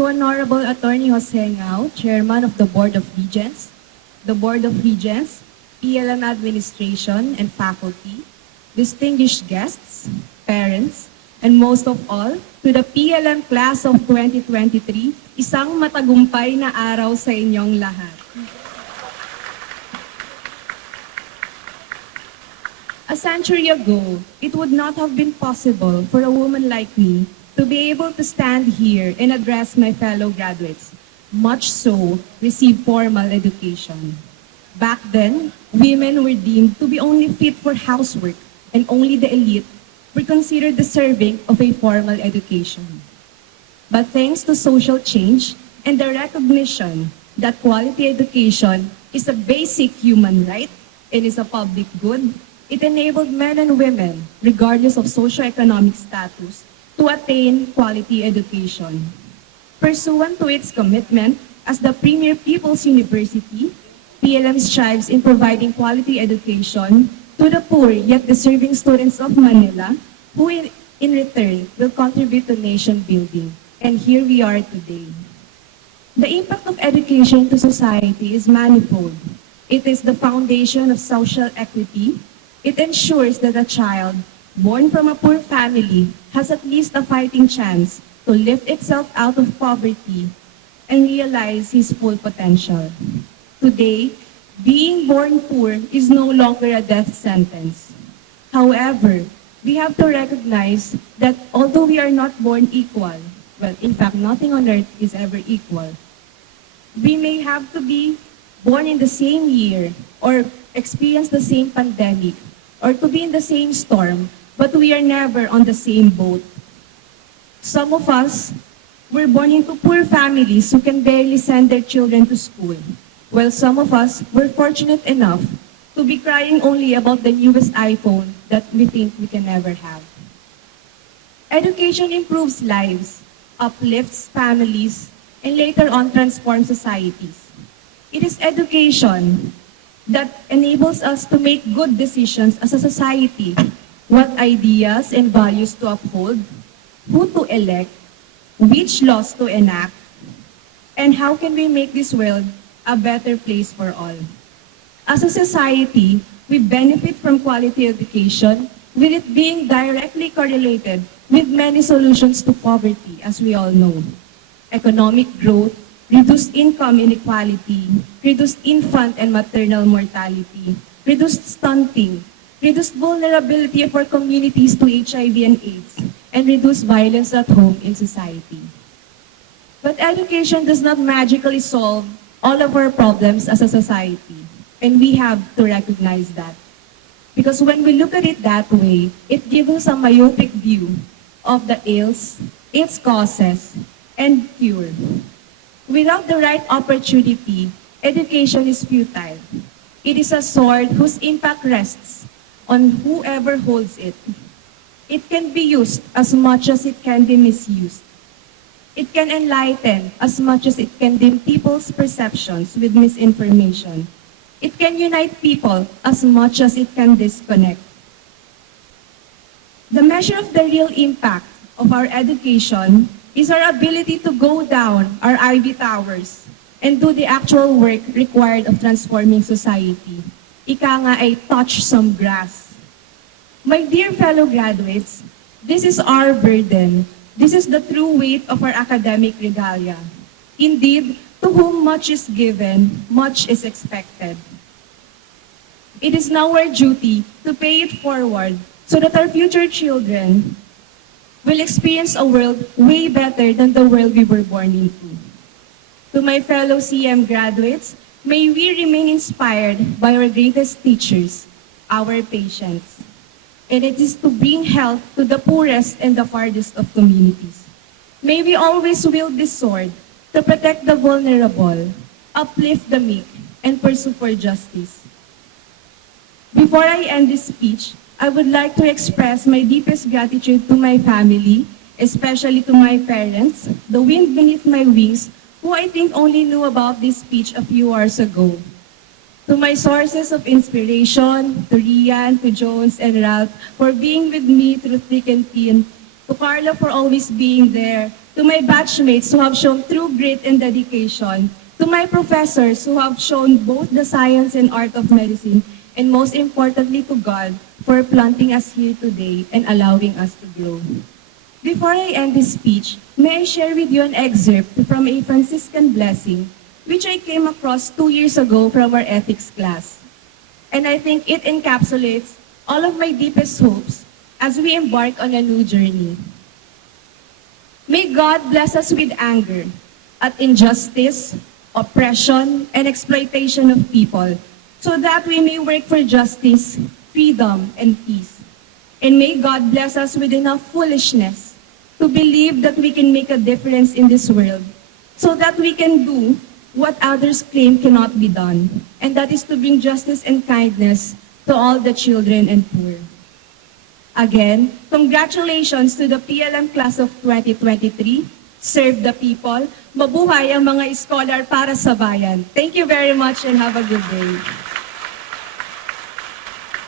to Honorable Attorney Jose Ngao, Chairman of the Board of Regents, PLM Administration and Faculty, distinguished guests, parents, and most of all, to the PLM Class of 2023, isang matagumpay na araw sa inyong lahat. A century ago, it would not have been possible for a woman like me to be able to stand here and address my fellow graduates, much so receive formal education. Back then, women were deemed to be only fit for housework, and only the elite were considered deserving of a formal education. But thanks to social change and the recognition that quality education is a basic human right and is a public good, it enabled men and women, regardless of socioeconomic status, to attain quality education. Pursuant to its commitment as the premier People's University, PLM strives in providing quality education to the poor yet deserving students of Manila, who in return will contribute to nation building. And here we are today. The impact of education to society is manifold. It is the foundation of social equity. It ensures that a child born from a poor family has at least a fighting chance to lift itself out of poverty and realize his full potential. Today, being born poor is no longer a death sentence. However, we have to recognize that although we are not born equal, well, in fact, nothing on earth is ever equal, we may have to be born in the same year or experience the same pandemic or to be in the same storm, but we are never on the same boat. Some of us were born into poor families who can barely send their children to school, while some of us were fortunate enough to be crying only about the newest iPhone that we think we can never have. Education improves lives, uplifts families, and later on transforms societies. It is education that enables us to make good decisions as a society, what ideas and values to uphold, who to elect, which laws to enact, and how can we make this world a better place for all. As a society, we benefit from quality education, with it being directly correlated with many solutions to poverty, as we all know. Economic growth, reduced income inequality, reduced infant and maternal mortality, reduced stunting, reduced vulnerability of our communities to HIV and AIDS, and reduced violence at home in society. But education does not magically solve all of our problems as a society, and we have to recognize that. Because when we look at it that way, it gives us a myopic view of the ills, its causes, and cure. Without the right opportunity, education is futile. It is a sword whose impact rests on whoever holds it. It can be used as much as it can be misused. It can enlighten as much as it can dim people's perceptions with misinformation. It can unite people as much as it can disconnect. The measure of the real impact of our education is our ability to go down our ivy towers and do the actual work required of transforming society. Ika nga ay touch some grass. My dear fellow graduates, this is our burden. This is the true weight of our academic regalia. Indeed, to whom much is given, much is expected. It is now our duty to pay it forward so that our future children will experience a world way better than the world we were born into. To my fellow CM graduates, may we remain inspired by our greatest teachers, our patients. And it is to bring health to the poorest and the farthest of communities. May we always wield this sword to protect the vulnerable, uplift the meek, and pursue for justice. Before I end this speech, I would like to express my deepest gratitude to my family, especially to my parents, the wind beneath my wings, who I think only knew about this speech a few hours ago. To my sources of inspiration, to Rian, to Jones, and Ralph for being with me through thick and thin, to Carla for always being there, to to my batchmates who have shown true grit and dedication, to my professors who have shown both the science and art of medicine, and most importantly to God for planting us here today and allowing us to grow. Before I end this speech, may I share with you an excerpt from a Franciscan blessing which I came across 2 years ago from our ethics class. And I think it encapsulates all of my deepest hopes as we embark on a new journey. May God bless us with anger at injustice, oppression, and exploitation of people, so that we may work for justice, freedom, and peace. And may God bless us with enough foolishness to believe that we can make a difference in this world, so that we can do what others claim cannot be done, and that is to bring justice and kindness to all the children and poor. Again, congratulations to the PLM class of 2023. Serve the people. Mabuhay ang mga scholar para sa bayan. Thank you very much and have a good day.